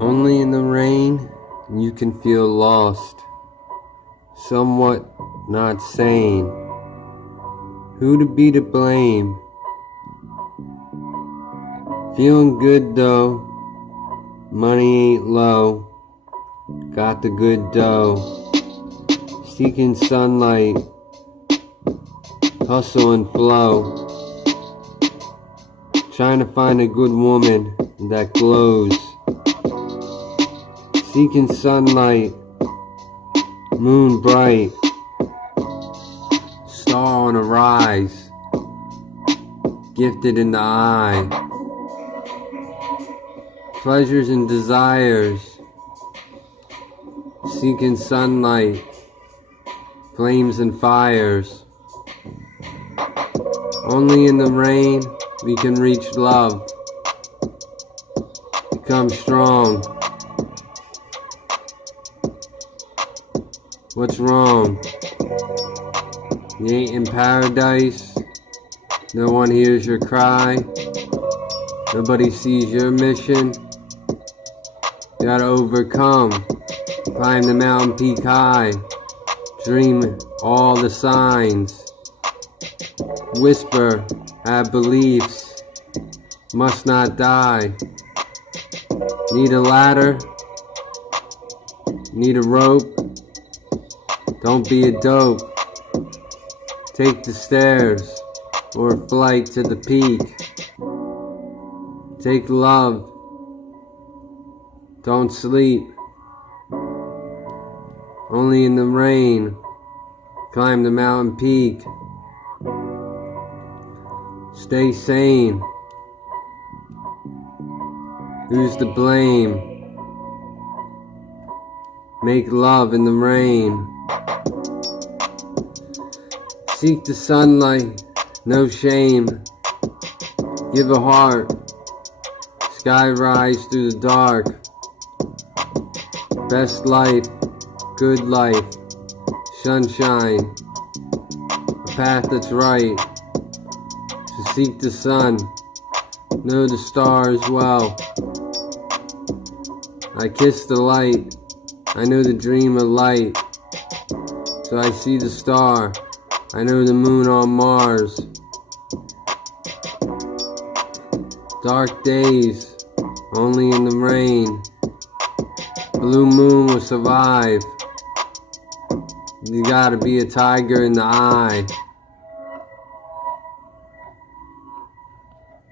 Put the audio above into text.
Only in the rain you can feel lost, somewhat not sane. Who to be to blame? Feeling good though, money ain't low, got the good dough. Seeking sunlight, hustle and flow. Trying to find a good woman that glows. Seeking sunlight, moon bright, star on a rise, gifted in the eye. Pleasures and desires, seeking sunlight, flames and fires. Only in the rain we can reach love, become strong. What's wrong? You ain't in paradise, no one hears your cry, nobody sees your mission. You gotta overcome, climb the mountain peak high, dream all the signs, whisper, have beliefs, must not die. Need a ladder, need a rope, don't be a dope. Take the stairs or a flight to the peak. Take love, don't sleep. Only in the rain, climb the mountain peak. Stay sane. Who's to blame? Make love in the rain. Seek the sunlight, no shame. Give a heart, sky rise through the dark. Best life, good life, sunshine, a path that's right. To seek the sun, know the stars well. I kiss the light, I know the dream of light. So I see the star, I know the moon on Mars. Dark days, only in the rain. Blue moon will survive. You gotta be a tiger in the eye.